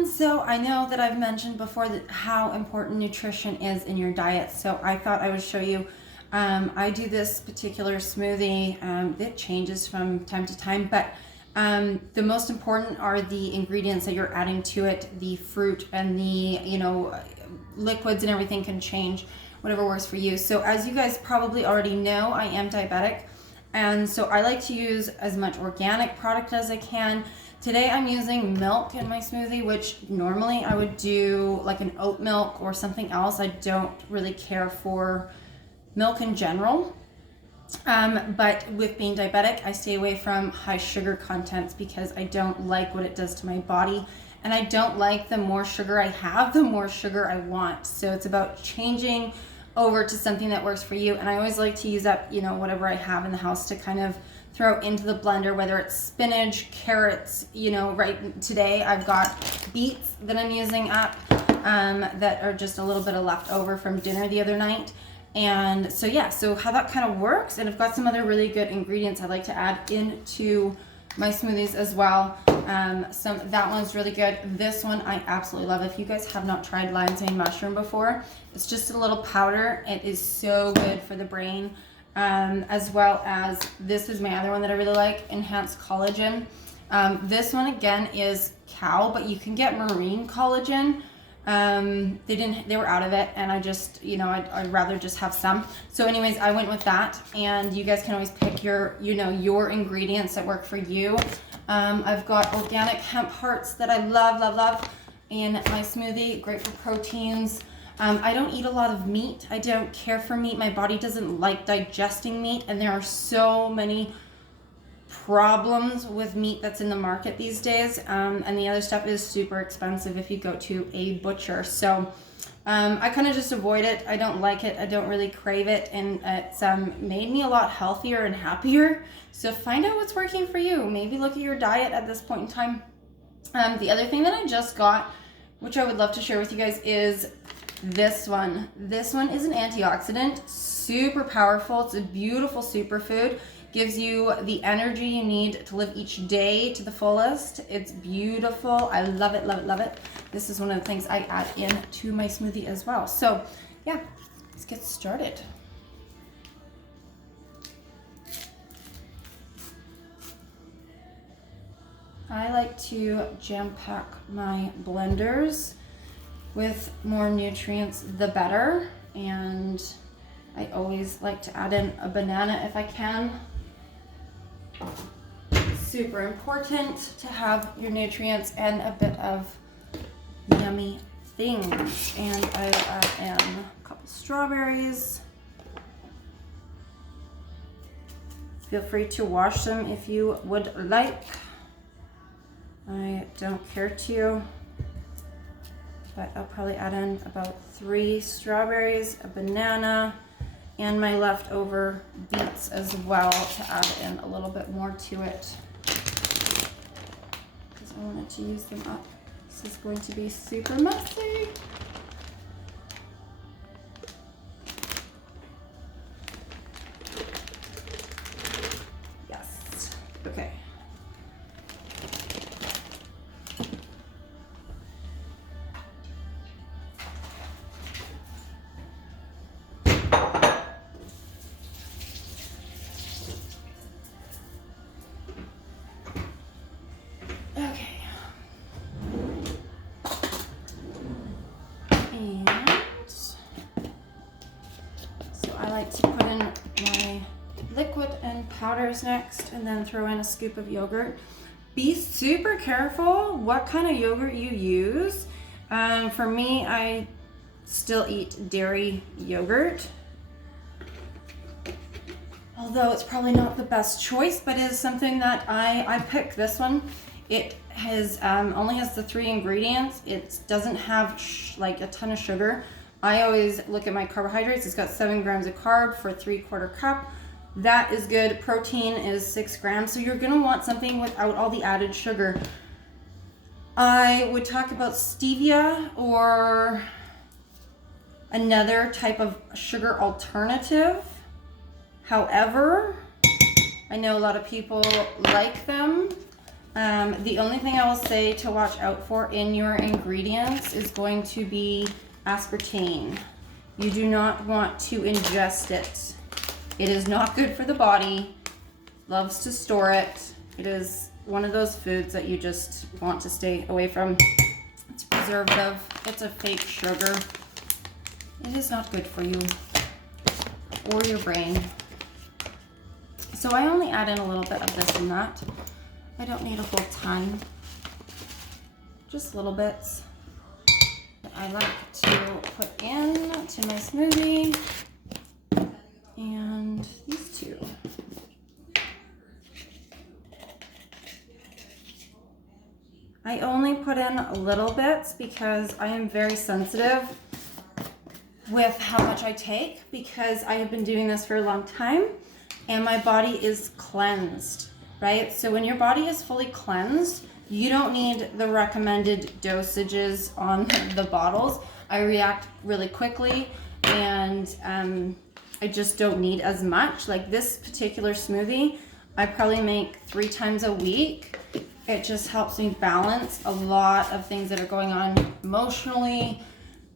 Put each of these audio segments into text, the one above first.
everyone. So I know that I've mentioned before that how important nutrition is in your diet. So I thought I would show you. I do this particular smoothie. It changes from time to time, but the most important are the ingredients that you're adding to it. The fruit and the liquids and everything can change, whatever works for you. So as you guys probably already know, I am diabetic, and so I like to use as much organic product as I can. Today I'm using milk in my smoothie, which normally I would do like an oat milk or something else. I don't really care for milk in general. But with being diabetic, I stay away from high sugar contents because I don't like what it does to my body. And I don't like the more sugar I have, the more sugar I want. So it's about changing over to something that works for you. And I always like to use up, whatever I have in the house to kind of throw into the blender, whether it's spinach, carrots, right today I've got beets that I'm using up that are just a little bit of leftover from dinner the other night. And so so how that kind of works, and I've got some other really good ingredients I'd like to add into my smoothies as well. That one's really good. This one I absolutely love. If you guys have not tried lion's mane mushroom before, it's just a little powder. It is so good for the brain. As well as this is my other one that I really like, enhanced collagen. This one again is cow, but you can get marine collagen. They were out of it, and I just, I'd rather just have some. So anyways, I went with that, and you guys can always pick your ingredients that work for you. I've got organic hemp hearts that I love in my smoothie, great for proteins. I don't eat a lot of meat. I don't care for meat. My body doesn't like digesting meat, and there are so many problems with meat that's in the market these days, and the other stuff is super expensive if you go to a butcher. So I kind of just avoid it. I don't like it. I don't really crave it, and it's made me a lot healthier and happier. So find out what's working for you. Maybe look at your diet at this point in time. The other thing that I just got, which I would love to share with you guys, is this one. This one is an antioxidant, super powerful. It's a beautiful superfood. Gives you the energy you need to live each day to the fullest. It's beautiful. I love it, love it, love it. This is one of the things I add into my smoothie as well. So yeah, let's get started. I like to jam pack my blenders with more nutrients, the better. And I always like to add in a banana if I can. Super important to have your nutrients and a bit of yummy things. And I add in a couple strawberries. Feel free to wash them if you would like. I don't care to, but I'll probably add in about 3 strawberries, a banana, and my leftover beets as well to add in a little bit more to it, because I wanted to use them up. This is going to be super messy. Yes, okay. To put in my liquid and powders next, and then throw in a scoop of yogurt. Be super careful what kind of yogurt you use. For me, I still eat dairy yogurt, although it's probably not the best choice, but it is something that I pick. This one, it has only has the 3 ingredients. It doesn't have like a ton of sugar. I always look at my carbohydrates. It's got 7 grams of carb for a 3/4 cup. That is good. Protein is 6 grams. So you're gonna want something without all the added sugar. I would talk about stevia or another type of sugar alternative. However, I know a lot of people like them. The only thing I will say to watch out for in your ingredients is going to be aspartame. You do not want to ingest it. It is not good for the body. Loves to store it. It is one of those foods that you just want to stay away from. It's preservative. It's a fake sugar. It is not good for you or your brain. So I only add in a little bit of this and that. I don't need a whole ton. Just little bits. I like to put in to my smoothie. And these two. I only put in little bits because I am very sensitive with how much I take, because I have been doing this for a long time and my body is cleansed, right? So when your body is fully cleansed, you don't need the recommended dosages on the bottles. I react really quickly and I just don't need as much. Like this particular smoothie, I probably make 3 times a week. It just helps me balance a lot of things that are going on emotionally,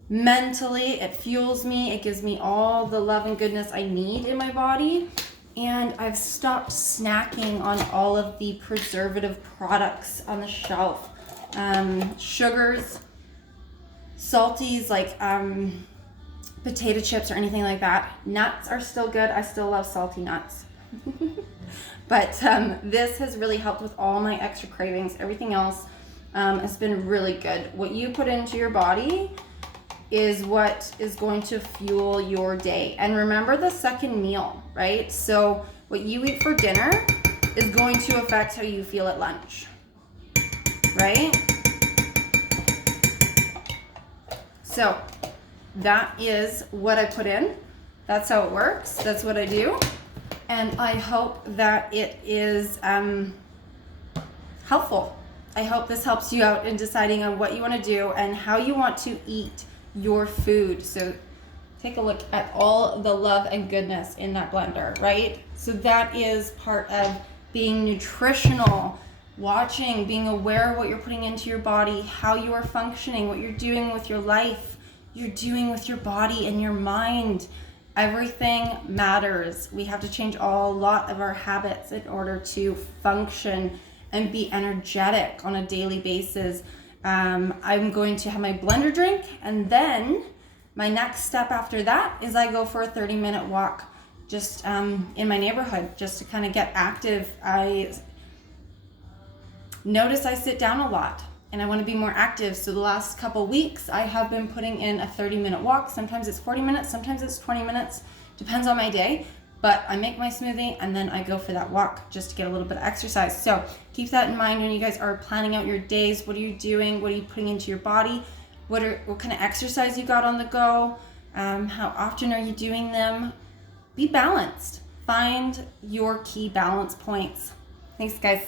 mentally. It fuels me. It gives me all the love and goodness I need in my body. And I've stopped snacking on all of the preservative products on the shelf. Sugars, salties like potato chips or anything like that. Nuts are still good. I still love salty nuts. But this has really helped with all my extra cravings. Everything else has been really good. What you put into your body is what is going to fuel your day. And remember the second meal, right? So what you eat for dinner is going to affect how you feel at lunch, right? So that is what I put in. That's how it works. That's what I do. And I hope that it is helpful. I hope this helps you out in deciding on what you want to do and how you want to eat your food. So take a look at all the love and goodness in that blender, right? So that is part of being nutritional, watching, being aware of what you're putting into your body, how you are functioning, what you're doing with your life, you're doing with your body and your mind. Everything matters. We have to change a lot of our habits in order to function and be energetic on a daily basis. I'm going to have my blender drink, and then my next step after that is I go for a 30-minute walk just in my neighborhood just to kind of get active. I notice I sit down a lot and I want to be more active. So the last couple weeks I have been putting in a 30-minute walk. Sometimes it's 40 minutes, sometimes it's 20 minutes, depends on my day. But I make my smoothie and then I go for that walk just to get a little bit of exercise. So keep that in mind when you guys are planning out your days. What are you doing? What are you putting into your body? What kind of exercise you got on the go? How often are you doing them? Be balanced. Find your key balance points. Thanks, guys.